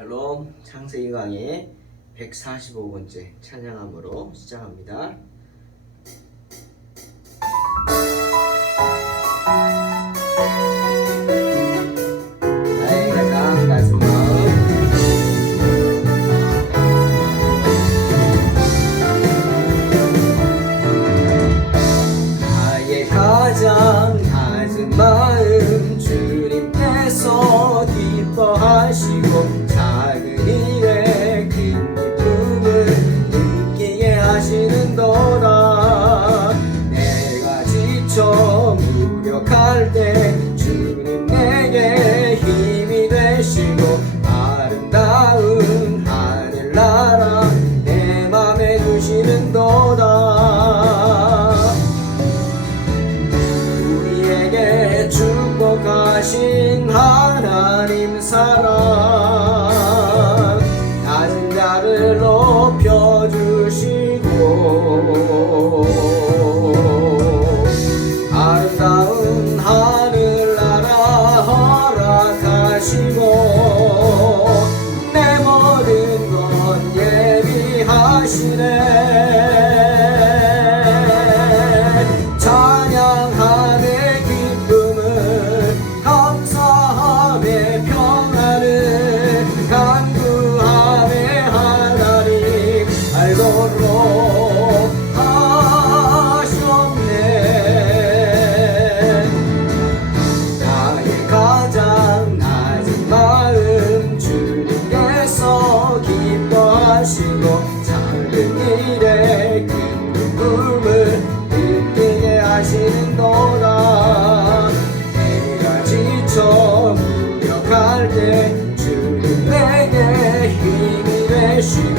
샬롬 창세기 강의 145번째 찬양함으로 시작합니다. 나의 가장 낮은 마음 나의 가장 낮은 마음 주님께서 기뻐하시고 작은 일에 큰 기쁨을 느끼게 하시는도다. 내가 지쳐 무력할 때 주님 내게 힘이 되시고 아름다운 하늘나라 내 맘에 두시는도다. 우리에게 축복하신 하나님 사랑 낮은 자를 높여주시고 아름다운 하늘나라 허락하시고 내 모든 것 예비하시네. 찬양함의 기쁨을 감사함의 평안을 간구함의 하나님 알도록 하셨네. 나의 가장 낮은 마음 주님께서 기뻐하시고 작은 일에 큰 기쁨을 느끼게 하시는도다. 내가 지쳐 무력할 때 주님 내게 힘이 되시고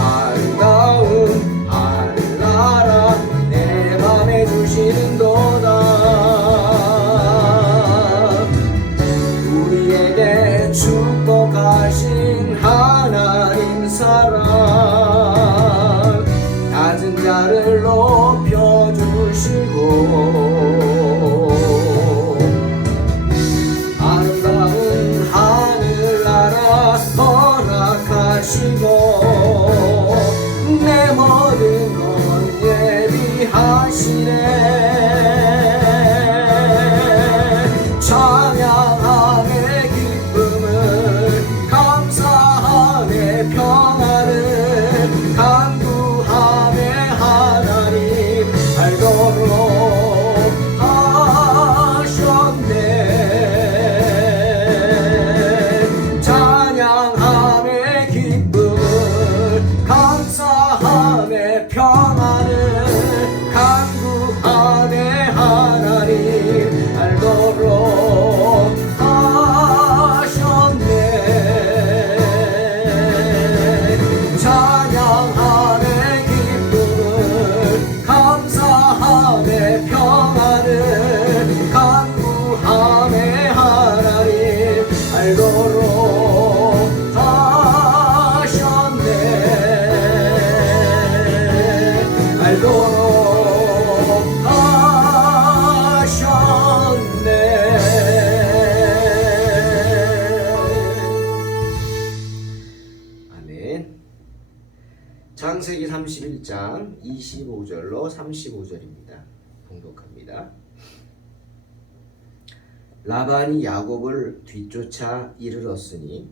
아름다운 하늘나라 내 맘에 주시는도다. 우리에게 축복하신 하나님 사랑 낮은 자를 높여주시고 아름다운 하늘나라 허락하시고 내 모든 것 예비하시네. 찬양함의 기쁨을 감사함의 평안을 간구함의 하나님 알도록 하셨네. 찬양함의 기쁨을 감사함의 평안을 간구함의 하나님 알도록 하셨네. 찬양함의 기쁨을 감사함의 평안을 간구함의 하나님 알도록 하셨네. 알도록 아멘. 창세기 31장 25절로 35절입니다. 봉독합니다. 라반이 야곱을 뒤쫓아 이르렀으니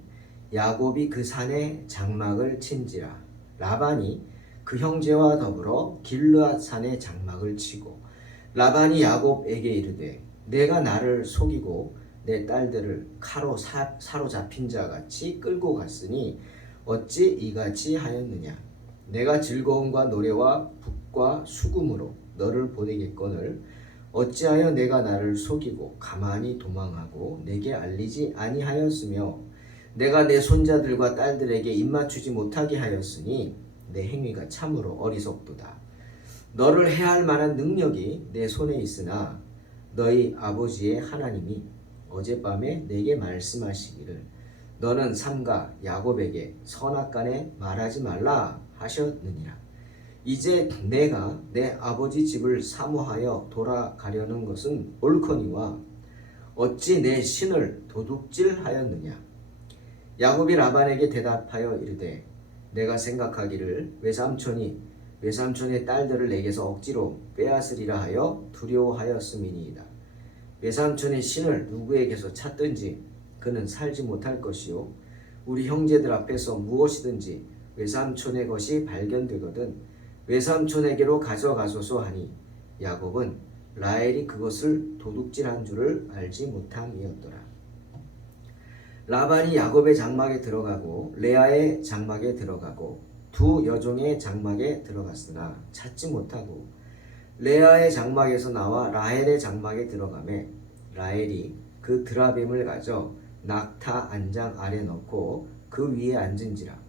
야곱이 그 산에 장막을 친지라. 라반이 그 형제와 더불어 길르앗 산에 장막을 치고 라반이 야곱에게 이르되 내가 나를 속이고 내 딸들을 칼로 사로잡힌 자같이 끌고 갔으니 어찌 이같이 하였느냐. 내가 즐거움과 노래와 북과 수금으로 너를 보내겠거늘 어찌하여 내가 나를 속이고 가만히 도망하고 내게 알리지 아니하였으며 내가 내 손자들과 딸들에게 입맞추지 못하게 하였으니 내 행위가 참으로 어리석도다. 너를 해할 만한 능력이 내 손에 있으나 너희 아버지의 하나님이 어젯밤에 내게 말씀하시기를 너는 삼가 야곱에게 선악간에 말하지 말라 하셨느니라. 이제 내가 내 아버지 집을 사모하여 돌아가려는 것은 옳거니와 어찌 내 신을 도둑질하였느냐. 야곱이 라반에게 대답하여 이르되 내가 생각하기를 외삼촌의 딸들을 내게서 억지로 빼앗으리라 하여 두려워하였음이니이다. 외삼촌의 신을 누구에게서 찾든지 그는 살지 못할 것이요 우리 형제들 앞에서 무엇이든지 외삼촌의 것이 발견되거든 외삼촌에게로 가져가소서 하니 야곱은 라헬이 그것을 도둑질한 줄을 알지 못함이었더라. 라반이 야곱의 장막에 들어가고 레아의 장막에 들어가고 두 여종의 장막에 들어갔으나 찾지 못하고 레아의 장막에서 나와 라헬의 장막에 들어가매 라헬이 그 드라빔을 가져 낙타 안장 아래 넣고 그 위에 앉은지라.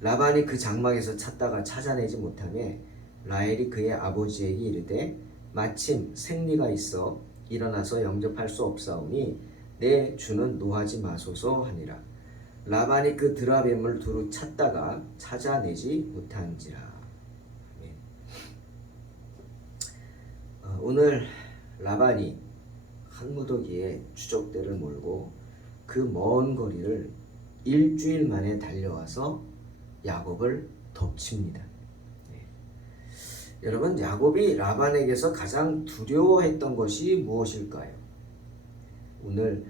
라반이 그 장막에서 찾다가 찾아내지 못하매 라헬이 그의 아버지에게 이르되 마침 생리가 있어 일어나서 영접할 수 없사오니 내 주는 노하지 마소서 하니라. 라반이 그 드라빔을 두루 찾다가 찾아내지 못한지라. 오늘 라반이 한 무더기에 추적대를 몰고 그 먼 거리를 일주일 만에 달려와서 야곱을 덮칩니다. 여러분, 야곱이 라반에게서 가장 두려워했던 것이 무엇일까요? 오늘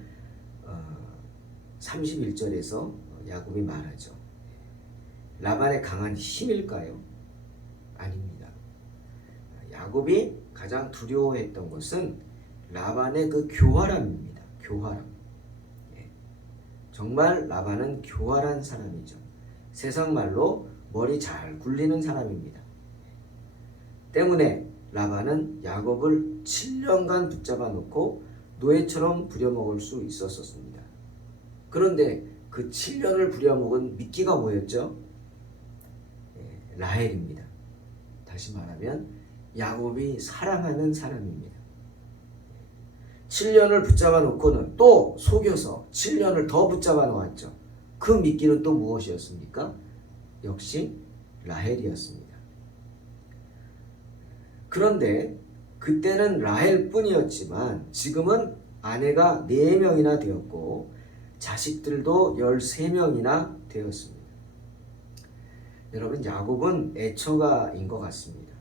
31절에서 야곱이 말하죠. 라반의 강한 힘일까요? 아닙니다. 야곱이 가장 두려워했던 것은 라반의 그 교활함입니다. 교활함. 정말 라반은 교활한 사람이죠. 세상 말로 머리 잘 굴리는 사람입니다. 때문에 라반은 야곱을 7년간 붙잡아 놓고 노예처럼 부려먹을 수 있었습니다. 그런데 그 7년을 부려먹은 미끼가 뭐였죠? 라헬입니다. 다시 말하면 야곱이 사랑하는 사람입니다. 7년을 붙잡아 놓고는 또 속여서 7년을 더 붙잡아 놓았죠. 그 미끼는 또 무엇이었습니까? 역시 라헬이었습니다. 그런데 그때는 라헬뿐이었지만 지금은 아내가 4명이나 되었고 자식들도 13명이나 되었습니다. 여러분, 야곱은 애처가인 것 같습니다.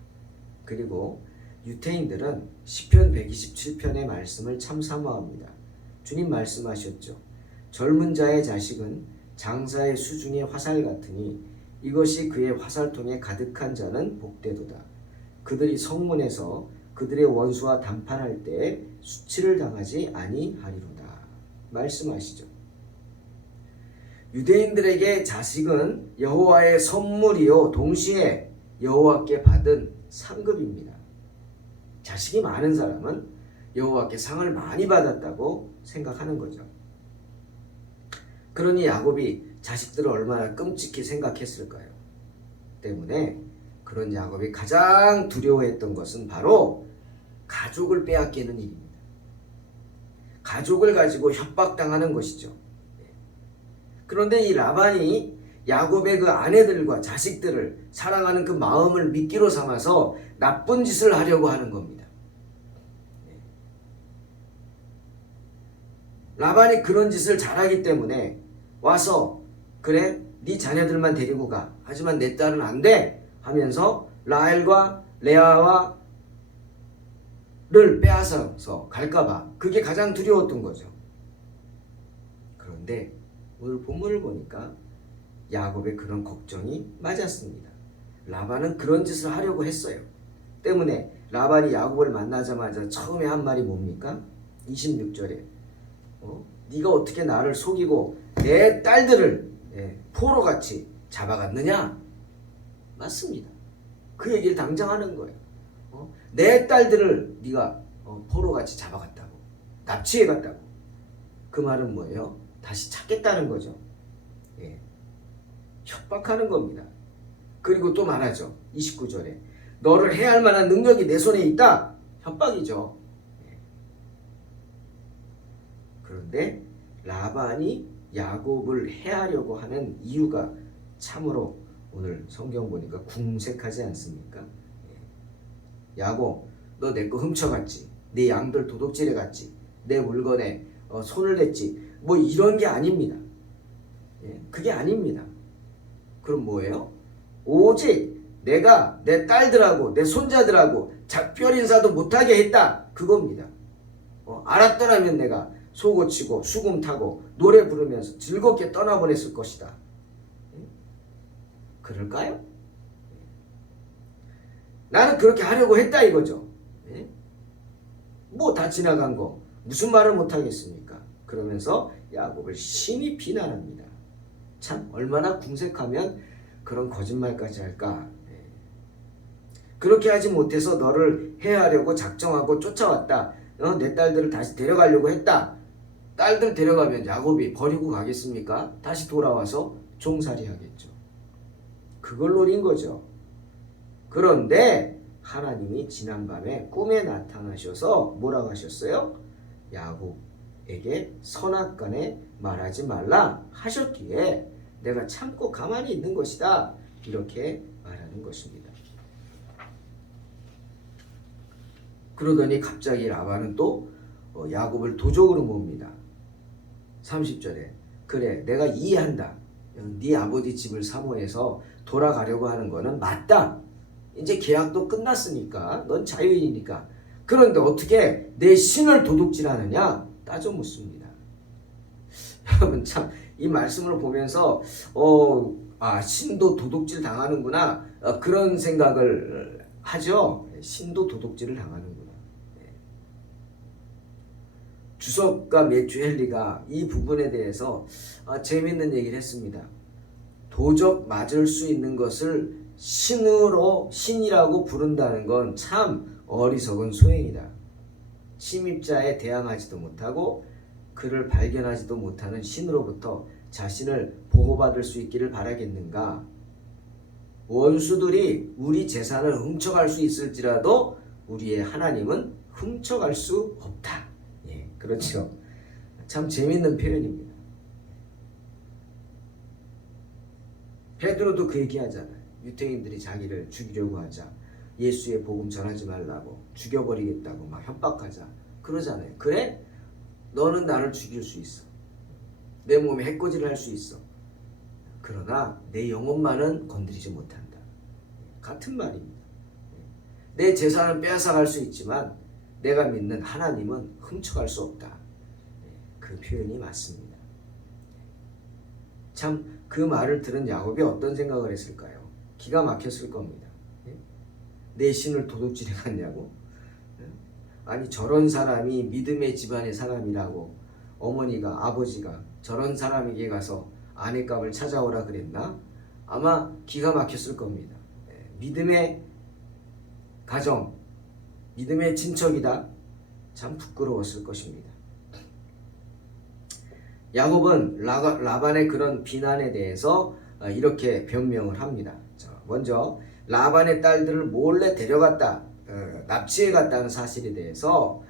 그리고 유태인들은 시편 127편의 말씀을 참 사모합니다. 주님 말씀하셨죠. 젊은 자의 자식은 장사의 수중의 화살 같으니 이것이 그의 화살통에 가득한 자는 복되도다. 그들이 성문에서 그들의 원수와 담판할 때 수치를 당하지 아니하리로다. 말씀하시죠. 유대인들에게 자식은 여호와의 선물이요 동시에 여호와께 받은 상급입니다. 자식이 많은 사람은 여호와께 상을 많이 받았다고 생각하는 거죠. 그러니 야곱이 자식들을 얼마나 끔찍히 생각했을까요? 때문에 그런 야곱이 가장 두려워했던 것은 바로 가족을 빼앗기는 일입니다. 가족을 가지고 협박당하는 것이죠. 그런데 이 라반이 야곱의 그 아내들과 자식들을 사랑하는 그 마음을 미끼로 삼아서 나쁜 짓을 하려고 하는 겁니다. 라반이 그런 짓을 잘하기 때문에 와서 그래, 네 자녀들만 데리고 가. 하지만 내 딸은 안 돼. 하면서 라헬과 레아와를 빼앗아서 갈까봐 그게 가장 두려웠던 거죠. 그런데 오늘 본문을 보니까 야곱의 그런 걱정이 맞았습니다. 라반은 그런 짓을 하려고 했어요. 때문에 라반이 야곱을 만나자마자 처음에 한 말이 뭡니까? 26절에 네가 어떻게 나를 속이고 내 딸들을 포로같이 잡아갔느냐? 맞습니다. 그 얘기를 당장 하는 거예요. 내 딸들을 네가 포로같이 잡아갔다고, 납치해갔다고. 그 말은 뭐예요? 다시 찾겠다는 거죠. 협박하는 겁니다. 그리고 또 말하죠. 29절에 너를 해할 만한 능력이 내 손에 있다. 협박이죠. 그런데 라반이 야곱을 해하려고 하는 이유가 참으로 오늘 성경 보니까 궁색하지 않습니까? 야곱, 너 내 거 훔쳐갔지. 내 양들 도둑질해갔지. 내 물건에 손을 댔지. 뭐 이런 게 아닙니다. 그게 아닙니다. 그럼 뭐예요? 오직 내가 내 딸들하고 내 손자들하고 작별 인사도 못하게 했다. 그겁니다. 알았더라면 내가 소 고치고 수금 타고 노래 부르면서 즐겁게 떠나보냈을 것이다. 그럴까요? 나는 그렇게 하려고 했다 이거죠. 뭐 다 지나간 거 무슨 말을 못하겠습니까? 그러면서 야곱을 심히 비난합니다. 참 얼마나 궁색하면 그런 거짓말까지 할까. 그렇게 하지 못해서 너를 해하려고 작정하고 쫓아왔다. 내 딸들을 다시 데려가려고 했다. 딸들 데려가면 야곱이 버리고 가겠습니까? 다시 돌아와서 종살이 하겠죠. 그걸 노린 거죠. 그런데 하나님이 지난밤에 꿈에 나타나셔서 뭐라고 하셨어요? 야곱에게 선악간에 말하지 말라 하셨기에 내가 참고 가만히 있는 것이다. 이렇게 말하는 것입니다. 그러더니 갑자기 라반은 또 야곱을 도적으로 봅니다. 30절에 그래 내가 이해한다. 네 아버지 집을 사모해서 돌아가려고 하는 거는 맞다. 이제 계약도 끝났으니까 넌 자유인이니까. 그런데 어떻게 내 신을 도둑질하느냐 따져 묻습니다. 여러분 참 이 말씀을 보면서 신도 도둑질 당하는구나 그런 생각을 하죠. 신도 도둑질을 당하는구나. 주석가 매튜 헨리가 이 부분에 대해서 재미있는 얘기를 했습니다. 도적 맞을 수 있는 것을 신이라고 부른다는 건 참 어리석은 소행이다. 침입자에 대항하지도 못하고 그를 발견하지도 못하는 신으로부터 자신을 보호받을 수 있기를 바라겠는가? 원수들이 우리 재산을 훔쳐갈 수 있을지라도 우리의 하나님은 훔쳐갈 수 없다. 그렇죠. 참 재밌는 표현입니다. 베드로도 그 얘기하잖아요. 유태인들이 자기를 죽이려고 하자. 예수의 복음 전하지 말라고 죽여버리겠다고 막 협박하자. 그러잖아요. 그래? 너는 나를 죽일 수 있어. 내 몸에 해코지를 할 수 있어. 그러나 내 영혼만은 건드리지 못한다. 같은 말입니다. 내 재산은 빼앗아갈 수 있지만 내가 믿는 하나님은 훔쳐갈 수 없다. 그 표현이 맞습니다. 참 그 말을 들은 야곱이 어떤 생각을 했을까요? 기가 막혔을 겁니다. 내 신을 도둑질해 갔냐고? 아니 저런 사람이 믿음의 집안의 사람이라고 어머니가 아버지가 저런 사람에게 가서 아내값을 찾아오라 그랬나? 아마 기가 막혔을 겁니다. 믿음의 가정, 믿음의 친척이다. 참 부끄러웠을 것입니다. 야곱은 라반의 그런 비난에 대해서 이렇게 변명을 합니다. 먼저 라반의 딸들을 몰래 데려갔다, 납치해 갔다는 사실에 대해서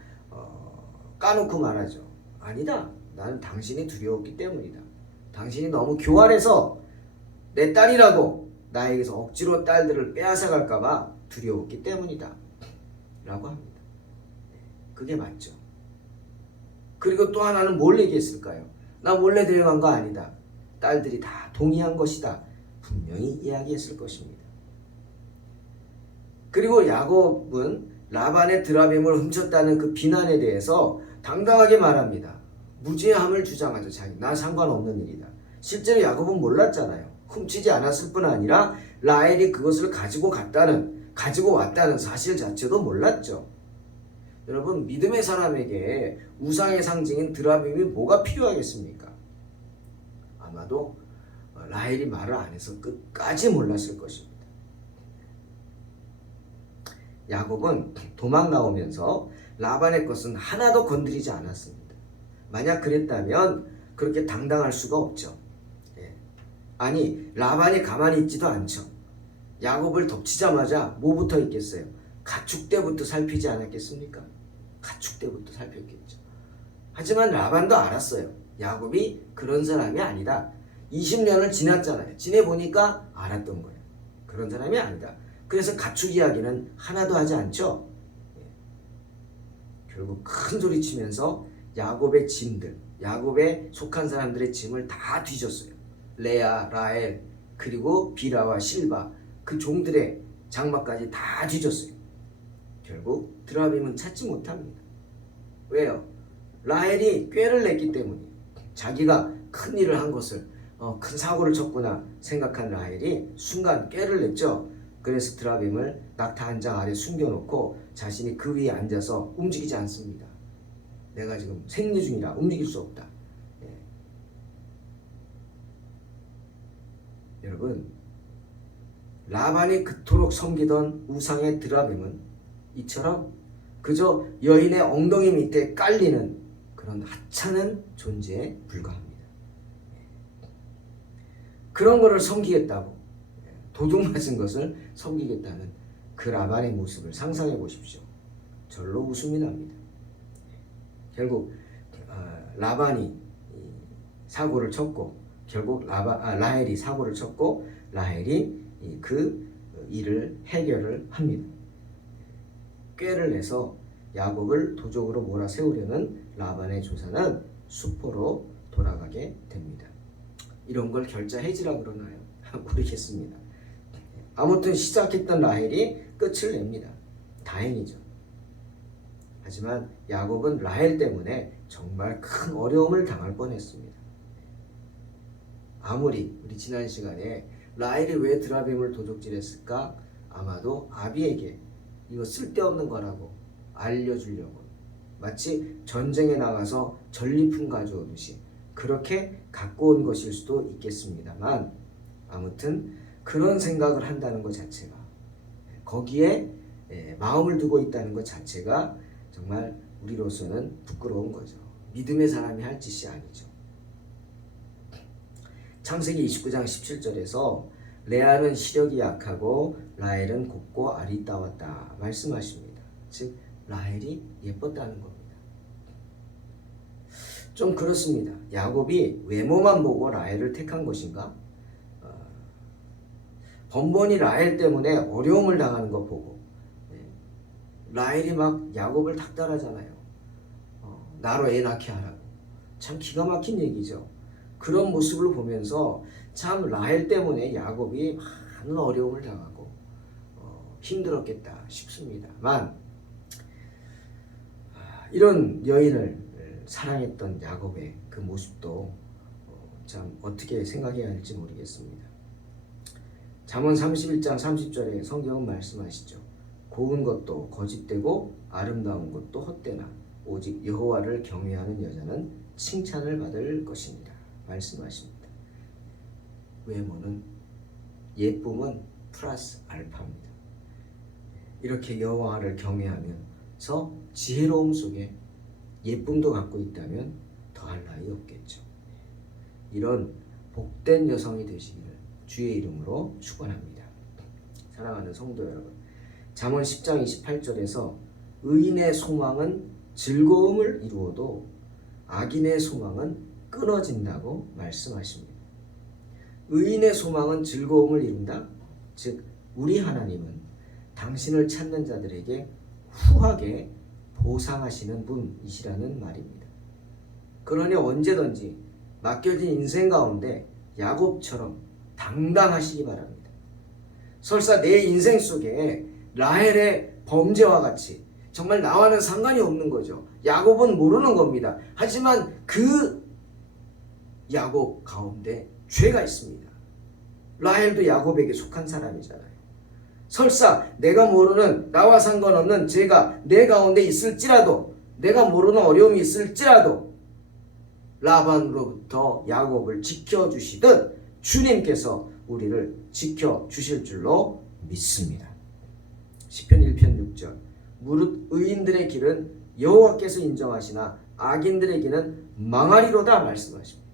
까놓고 말하죠. 아니다. 나는 당신이 두려웠기 때문이다. 당신이 너무 교활해서 내 딸이라고 나에게서 억지로 딸들을 빼앗아 갈까봐 두려웠기 때문이다. 라고 합니다. 그게 맞죠. 그리고 또 하나는 뭘 얘기했을까요? 나 몰래 데려간 거 아니다. 딸들이 다 동의한 것이다. 분명히 이야기했을 것입니다. 그리고 야곱은 라반의 드라빔을 훔쳤다는 그 비난에 대해서 당당하게 말합니다. 무죄함을 주장하죠. 나 상관없는 일이다. 실제로 야곱은 몰랐잖아요. 훔치지 않았을 뿐 아니라 라헬이 그것을 가지고 왔다는 사실 자체도 몰랐죠. 여러분 믿음의 사람에게 우상의 상징인 드라빔이 뭐가 필요하겠습니까? 아마도 라헬이 말을 안 해서 끝까지 몰랐을 것입니다. 야곱은 도망 나오면서 라반의 것은 하나도 건드리지 않았습니다. 만약 그랬다면 그렇게 당당할 수가 없죠. 아니 라반이 가만히 있지도 않죠. 야곱을 덮치자마자 뭐부터 있겠어요? 가축대부터 살피지 않았겠습니까? 가축대부터 살폈겠죠. 하지만 라반도 알았어요. 야곱이 그런 사람이 아니다. 20년을 지났잖아요. 지내보니까 알았던 거예요. 그런 사람이 아니다. 그래서 가축 이야기는 하나도 하지 않죠. 결국 큰 소리 치면서 야곱의 짐들, 야곱에 속한 사람들의 짐을 다 뒤졌어요. 레아, 라헬, 그리고 빌하와 실바 그 종들의 장막까지 다 뒤졌어요. 결국 드라빔은 찾지 못합니다. 왜요? 라헬이 꾀를 냈기 때문이에요. 자기가 큰 일을 한 것을 큰 사고를 쳤구나 생각한 라헬이 순간 꾀를 냈죠. 그래서 드라빔을 낙타 한 장 아래 숨겨놓고 자신이 그 위에 앉아서 움직이지 않습니다. 내가 지금 생리 중이라 움직일 수 없다. 예. 여러분, 라반이 그토록 섬기던 우상의 드라빔은 이처럼 그저 여인의 엉덩이 밑에 깔리는 그런 하찮은 존재에 불과합니다. 그런 거를 섬기겠다고, 도둑 맞은 것을 섬기겠다는 그 라반의 모습을 상상해 보십시오. 절로 웃음이 납니다. 결국 라반이 사고를 쳤고, 결국 라헬이 사고를 쳤고, 라헬이 그 일을 해결을 합니다. 꾀를 내서 야곱을 도적으로 몰아세우려는 라반의 조사는 수포로 돌아가게 됩니다. 이런 걸 결자해지라 그러나요? 모르겠습니다. 아무튼 시작했던 라헬이 끝을 냅니다. 다행이죠. 하지만 야곱은 라헬 때문에 정말 큰 어려움을 당할 뻔했습니다. 아무리 우리 지난 시간에 라헬이 왜 드라빔을 도적질했을까? 아마도 아비에게 이거 쓸데없는 거라고 알려주려고, 마치 전쟁에 나가서 전리품 가져오듯이 그렇게 갖고 온 것일 수도 있겠습니다만, 아무튼 그런 생각을 한다는 것 자체가, 거기에 마음을 두고 있다는 것 자체가 정말 우리로서는 부끄러운 거죠. 믿음의 사람이 할 짓이 아니죠. 창세기 29장 17절에서 레아는 시력이 약하고 라헬은 곱고 아리따웠다 말씀하십니다. 즉 라헬이 예뻤다는 겁니다. 좀 그렇습니다. 야곱이 외모만 보고 라헬을 택한 것인가? 번번이 라헬 때문에 어려움을 당하는 거 보고, 라헬이 막 야곱을 닥달하잖아요. 나로 애 낳게 하라고. 참 기가 막힌 얘기죠. 그런 모습을 보면서 참 라헬 때문에 야곱이 많은 어려움을 당하고 힘들었겠다 싶습니다만, 이런 여인을 사랑했던 야곱의 그 모습도 참 어떻게 생각해야 할지 모르겠습니다. 잠언 31장 30절에 성경은 말씀하시죠. 고운 것도 거짓되고 아름다운 것도 헛되나 오직 여호와를 경외하는 여자는 칭찬을 받을 것입니다. 말씀하십니다. 외모는, 예쁨은 플러스 알파입니다. 이렇게 여호와를 경외하면서 지혜로움 속에 예쁨도 갖고 있다면 더할 나위 없겠죠. 이런 복된 여성이 되시기를 주의 이름으로 축원합니다. 사랑하는 성도 여러분, 잠언 10장 28절에서 의인의 소망은 즐거움을 이루어도 악인의 소망은 끊어진다고 말씀하십니다. 의인의 소망은 즐거움을 이룬다? 즉 우리 하나님은 당신을 찾는 자들에게 후하게 보상하시는 분이시라는 말입니다. 그러니 언제든지 맡겨진 인생 가운데 야곱처럼 당당하시기 바랍니다. 설사 내 인생 속에 라헬의 범죄와 같이 정말 나와는 상관이 없는 거죠. 야곱은 모르는 겁니다. 하지만 그 야곱 가운데 죄가 있습니다. 라헬도 야곱에게 속한 사람이잖아요. 설사 내가 모르는, 나와 상관없는 죄가 내 가운데 있을지라도, 내가 모르는 어려움이 있을지라도 라반으로부터 야곱을 지켜주시듯 주님께서 우리를 지켜주실 줄로 믿습니다. 시편 1편 6절 무릇 의인들의 길은 여호와께서 인정하시나 악인들의 길은 망하리로다 말씀하십니다.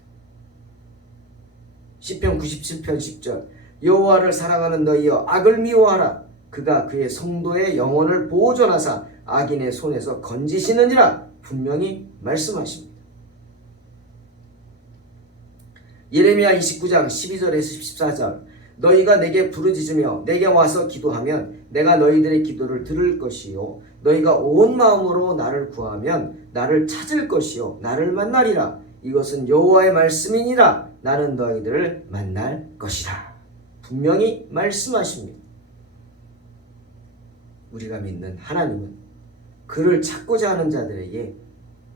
시편 97편 10절 여호와를 사랑하는 너희여 악을 미워하라. 그가 그의 성도의 영혼을 보존하사 악인의 손에서 건지시느니라 분명히 말씀하십니다. 예레미야 29장 12절에서 14절 너희가 내게 부르짖으며 내게 와서 기도하면 내가 너희들의 기도를 들을 것이요 너희가 온 마음으로 나를 구하면 나를 찾을 것이요 나를 만나리라. 이것은 여호와의 말씀이니라. 나는 너희들을 만날 것이라. 분명히 말씀하십니다. 우리가 믿는 하나님은 그를 찾고자 하는 자들에게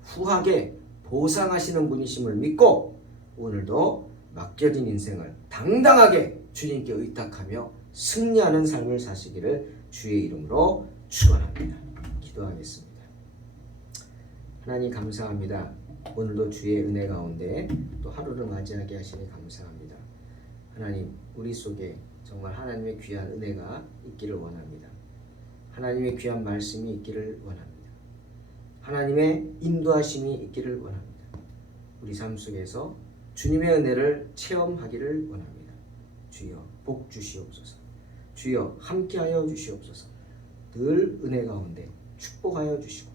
후하게 보상하시는 분이심을 믿고 오늘도 맡겨진 인생을 당당하게 주님께 의탁하며 승리하는 삶을 사시기를 주의 이름으로 축원합니다. 기도하겠습니다. 하나님 감사합니다. 오늘도 주의 은혜 가운데 또 하루를 맞이하게 하시니 감사합니다. 하나님, 우리 속에 정말 하나님의 귀한 은혜가 있기를 원합니다. 하나님의 귀한 말씀이 있기를 원합니다. 하나님의 인도하심이 있기를 원합니다. 우리 삶 속에서 주님의 은혜를 체험하기를 원합니다. 주여 복 주시옵소서. 주여 함께하여 주시옵소서. 늘 은혜 가운데 축복하여 주시고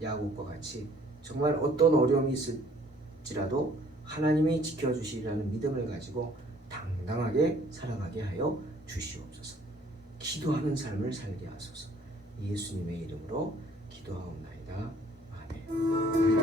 야곱과 같이 정말 어떤 어려움이 있을지라도 하나님이 지켜주시리라는 믿음을 가지고 당당하게 살아가게 하여 주시옵소서. 기도하는 삶을 살게 하소서. 예수님의 이름으로 기도하옵나이다. 아멘.